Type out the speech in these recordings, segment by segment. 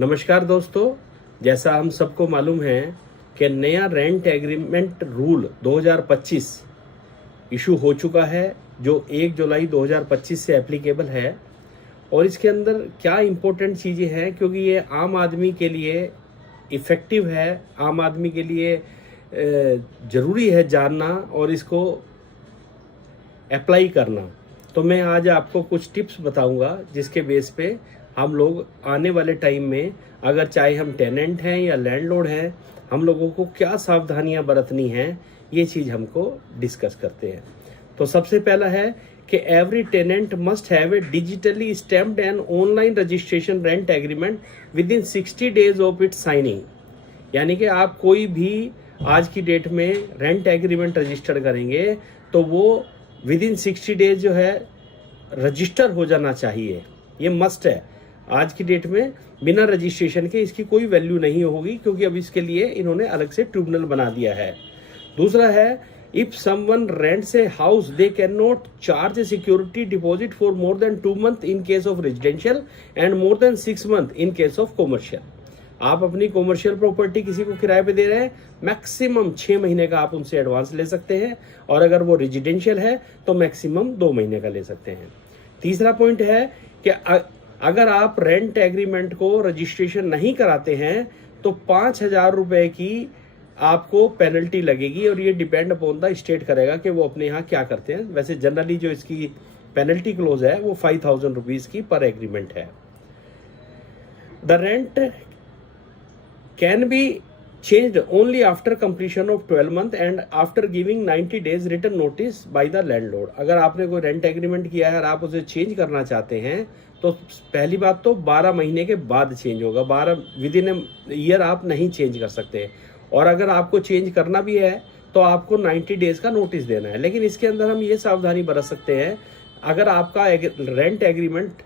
नमस्कार दोस्तों, जैसा हम सबको मालूम है कि नया रेंट एग्रीमेंट रूल 2025 इशू हो चुका है जो 1 जुलाई 2025 से एप्लीकेबल है। और इसके अंदर क्या इम्पोर्टेंट चीज़ें हैं, क्योंकि ये आम आदमी के लिए इफ़ेक्टिव है, आम आदमी के लिए ज़रूरी है जानना और इसको अप्लाई करना। तो मैं आज आपको कुछ टिप्स बताऊंगा जिसके बेस पे हम लोग आने वाले टाइम में, अगर चाहे हम टेनेंट हैं या लैंडलॉर्ड हैं, हम लोगों को क्या सावधानियां बरतनी हैं, ये चीज़ हमको डिस्कस करते हैं। तो सबसे पहला है कि every tenant must have a digitally stamped and online registration rent agreement within 60 days of its signing. यानी कि आप कोई भी आज की डेट में रेंट एग्रीमेंट रजिस्टर करेंगे तो वो विद इन 60 डेज जो है रजिस्टर हो जाना चाहिए। ये मस्ट है। आज की डेट में बिना रजिस्ट्रेशन के इसकी कोई वैल्यू नहीं होगी, क्योंकि अब इसके लिए इन्होंने अलग से ट्रिब्यूनल बना दिया है। दूसरा है, if someone rents a house they can not charge A security deposit for more than 2 months in case of residential and more than 6 months in case of commercial. आप अपनी कॉमर्शियल प्रॉपर्टी किसी को किराए पे दे रहे हैं, मैक्सिमम 6 महीने का आप उनसे एडवांस ले सकते हैं, और अगर वो रेजिडेंशियल है तो मैक्सिमम 2 महीने का ले सकते हैं। तीसरा पॉइंट है कि अगर आप रेंट एग्रीमेंट को रजिस्ट्रेशन नहीं कराते हैं तो 5,000 रुपए की आपको पेनल्टी लगेगी, और ये डिपेंड अपॉन द स्टेट करेगा कि वो अपने यहाँ क्या करते हैं। वैसे जनरली जो इसकी पेनल्टी क्लोज है वो 5,000 रुपीज की पर एग्रीमेंट है। The rent can be changed only after completion of 12 months and after giving 90 days written notice by the landlord। अगर आपने कोई रेंट एग्रीमेंट किया है और आप उसे चेंज करना चाहते हैं तो पहली बात तो 12 महीने के बाद चेंज होगा। 12 विद इन ईयर आप नहीं चेंज कर सकते, और अगर आपको चेंज करना भी है तो आपको 90 डेज का नोटिस देना है। लेकिन इसके अंदर हम ये सावधानी बरत सकते हैं, अगर आपका रेंट एग्रीमेंट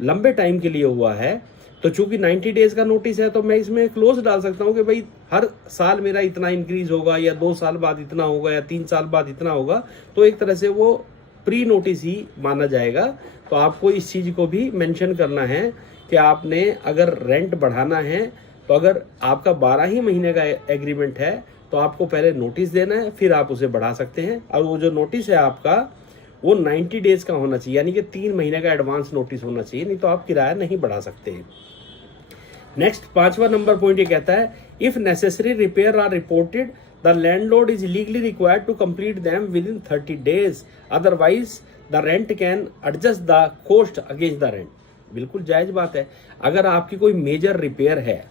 लंबे टाइम के लिए हुआ है तो चूंकि 90 डेज का नोटिस है तो मैं इसमें क्लोज डाल सकता हूं कि भाई हर साल मेरा इतना इंक्रीज होगा, या 2 साल बाद इतना होगा, या 3 साल बाद इतना होगा। तो एक तरह से वो प्री नोटिस ही माना जाएगा। तो आपको इस चीज को भी मेंशन करना है कि आपने अगर रेंट बढ़ाना है तो अगर आपका 12 ही महीने का एग्रीमेंट है तो आपको पहले नोटिस देना है, फिर आप उसे बढ़ा सकते हैं। और वो जो नोटिस है आपका वो 90 डेज का होना चाहिए, यानी कि 3 महीने का एडवांस नोटिस होना चाहिए, नहीं तो आप किराया नहीं बढ़ा सकते। नेक्स्ट 5वां नंबर पॉइंट ये कहता है, if necessary repair are reported the landlord is legally required to complete them within 30 days, otherwise the rent can adjust the cost against the rent. बिल्कुल जायज बात है। अगर आपकी कोई मेजर रिपेयर है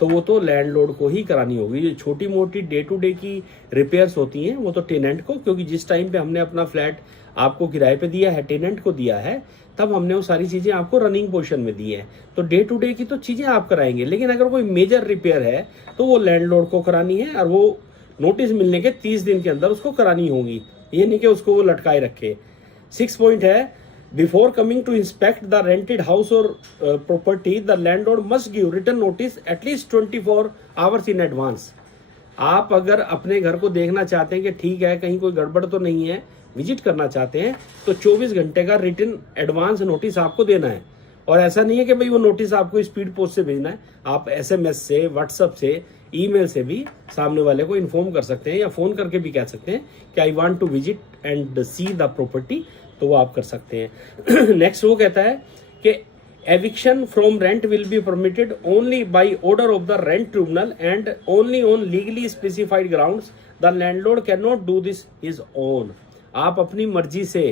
तो वो तो लैंडलॉर्ड को ही करानी होगी। जो छोटी मोटी डे टू डे की रिपेयर्स होती हैं वो तो टेनेंट को, क्योंकि जिस टाइम पे हमने अपना फ्लैट आपको किराए पे दिया है, टेनेंट को दिया है, तब हमने वो सारी चीजें आपको रनिंग पोजीशन में दी है। तो डे टू डे की तो चीजें आप कराएंगे, लेकिन अगर कोई मेजर रिपेयर है तो वो लैंडलॉर्ड को करानी है, और वो नोटिस मिलने के 30 दिन के अंदर उसको करानी होगी। ये नहीं कि उसको वो लटकाए रखे। 6 पॉइंट है, before coming to inspect the rented house और property the landlord must give written notice at least 24 hours in advance. आप अगर अपने घर को देखना चाहते हैं कि ठीक है कहीं कोई गड़बड़ तो नहीं है, विजिट करना चाहते हैं, तो 24 घंटे का रिटन एडवांस नोटिस आपको देना है। और ऐसा नहीं है कि भाई वो नोटिस आपको स्पीड पोस्ट से भेजना है, आप SMS से, व्हाट्सएप से, ईमेल से भी सामने वाले को इन्फॉर्म कर सकते हैं, या फोन करके भी कह सकते हैं कि I want to visit and see the property, तो वो आप कर सकते हैं। नेक्स्ट वो कहता है कि eviction from rent will be permitted only by order of the rent tribunal and only on legally specified grounds. The landlord cannot do this his own। आप अपनी मर्जी से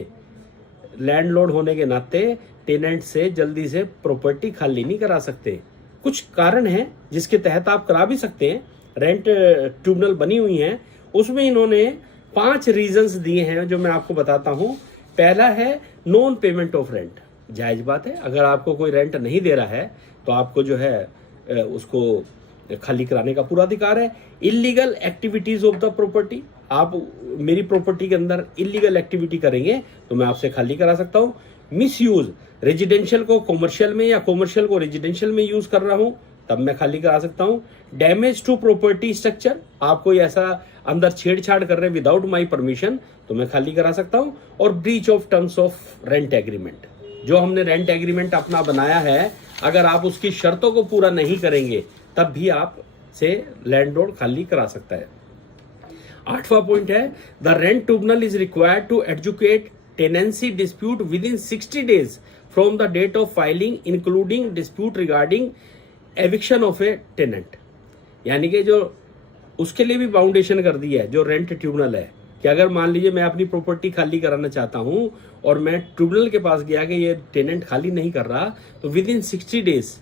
लैंडलॉर्ड होने के नाते टेनेंट से जल्दी से प्रॉपर्टी खाली नहीं करा सकते। कुछ कारण हैं जिसके तहत आप करा भी सकते हैं। रेंट ट्रिब्यूनल बनी हुई है, उसमें इन्होंने 5 रीजंस दिए हैं जो मैं आपको बताता हूं। पहला है नॉन पेमेंट ऑफ रेंट। जायज बात है, अगर आपको कोई रेंट नहीं दे रहा है तो आपको जो है उसको खाली कराने का पूरा अधिकार है। Illegal activities of the property, आप मेरी प्रॉपर्टी के अंदर इलीगल एक्टिविटी करेंगे तो मैं आपसे खाली करा सकता हूं। मिस यूज, रेजिडेंशियल को कॉमर्शियल में या कॉमर्शियल को रेजिडेंशियल में यूज कर रहा हूं तब मैं खाली करा सकता हूं। डैमेज टू प्रॉपर्टी स्ट्रक्चर, आप कोई ऐसा अंदर छेड़छाड़ कर रहे हैं विदाउट माई परमिशन तो मैं खाली करा सकता हूं। और breach of terms of rent agreement, जो हमने रेंट एग्रीमेंट अपना बनाया है अगर आप उसकी शर्तों को पूरा नहीं करेंगे तब भी आप से लैंडलॉर्ड खाली करा सकता है। 8वां पॉइंट है the rent tribunal is required to adjudicate tenancy dispute within 60 days from the date of filing including dispute regarding eviction of a tenant. यानी कि जो उसके लिए भी बाउंडेशन कर दी है जो रेंट ट्रिब्यूनल है कि अगर मान लीजिए मैं अपनी प्रॉपर्टी खाली कराना चाहता हूं और मैं ट्रिब्यूनल के पास गया कि ये टेनेंट खाली नहीं कर रहा, तो विद इन 60 days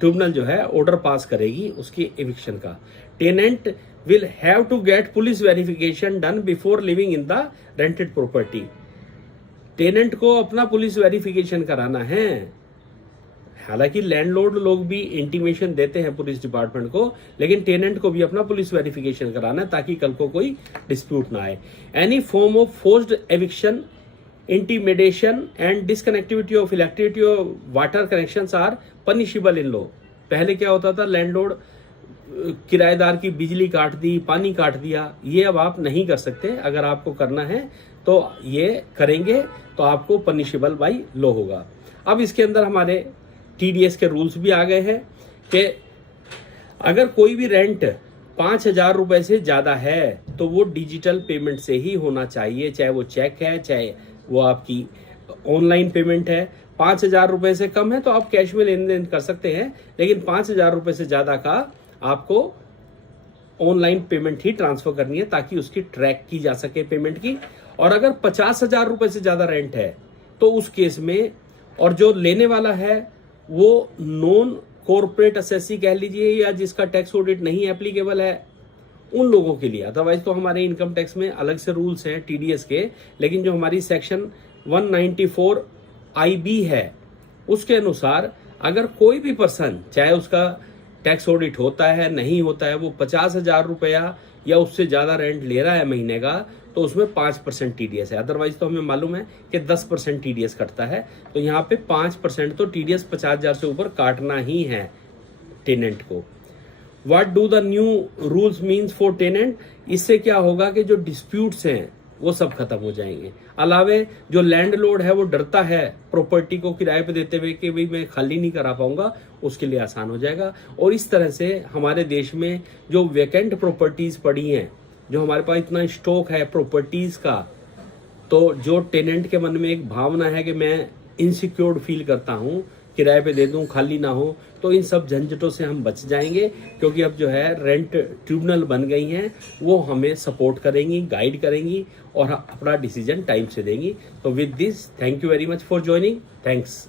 ट्रिब्यूनल जो है ऑर्डर पास करेगी उसकी एविक्शन का। Tenant will have to get police verification done before living in the rented property. Tenant को अपना पुलिस वेरिफिकेशन कराना है। हालांकि लैंडलॉर्ड लोग भी इंटीमेशन देते हैं पुलिस डिपार्टमेंट को, लेकिन टेनेंट को भी अपना पुलिस वेरिफिकेशन कराना है ताकि कल को कोई डिस्प्यूट ना आए। Any form of forced eviction, intimidation and disconnectivity of electricity और water connections are punishable in law. पहले क्या होता था, लैंडलॉर्ड किराएदार की बिजली काट दी, पानी काट दिया, ये अब आप नहीं कर सकते। अगर आपको करना है तो ये करेंगे तो आपको पनिशेबल बाय लॉ होगा। अब इसके अंदर हमारे टीडीएस के रूल्स भी आ गए हैं कि अगर कोई भी रेंट 5,000 रुपए से ज्यादा है तो वो डिजिटल पेमेंट से ही होना चाहिए, चाहे वो चेक है चाहे वो आपकी ऑनलाइन पेमेंट है। 5,000 रुपए से कम है तो आप कैश में लेन देन कर सकते हैं, लेकिन 5,000 रुपए से ज्यादा का आपको ऑनलाइन पेमेंट ही ट्रांसफर करनी है ताकि उसकी ट्रैक की जा सके पेमेंट की। और अगर 50,000 रुपए से ज्यादा रेंट है तो उस केस में, और जो लेने वाला है वो नॉन कॉर्पोरेट असेसी कह लीजिए या जिसका टैक्स ऑडिट नहीं एप्लीकेबल है, उन लोगों के लिए। अदरवाइज तो हमारे इनकम टैक्स में अलग से रूल्स हैं टीडीएस के, लेकिन जो हमारी सेक्शन 194 IB है उसके अनुसार अगर कोई भी पर्सन, चाहे उसका टैक्स ऑडिट होता है नहीं होता है, वो 50,000 रुपया या उससे ज्यादा रेंट ले रहा है महीने का, तो उसमें 5% टीडीएस है। अदरवाइज तो हमें मालूम है कि 10% टीडीएस कटता है, तो यहाँ पे 5% तो टीडीएस 50,000 से ऊपर काटना ही है टेनेंट को। What do the new rules means for tenant? इससे क्या होगा कि जो डिस्प्यूट्स हैं वो सब खत्म हो जाएंगे। अलावे जो लैंडलॉर्ड है वो डरता है प्रॉपर्टी को किराए पे देते हुए कि भाई मैं खाली नहीं करा पाऊंगा, उसके लिए आसान हो जाएगा। और इस तरह से हमारे देश में जो वैकेंट प्रॉपर्टीज पड़ी हैं, जो हमारे पास इतना स्टॉक है प्रॉपर्टीज का, तो जो टेनेंट के मन में एक भावना है कि मैं इनसिक्योर्ड फील करता हूं, किराए पे दे दूं खाली ना हो, तो इन सब झंझटों से हम बच जाएंगे, क्योंकि अब जो है रेंट ट्रिब्यूनल बन गई हैं, वो हमें सपोर्ट करेंगी, गाइड करेंगी और अपना डिसीजन टाइम से देंगी। तो with this, thank you very much for joining. Thanks.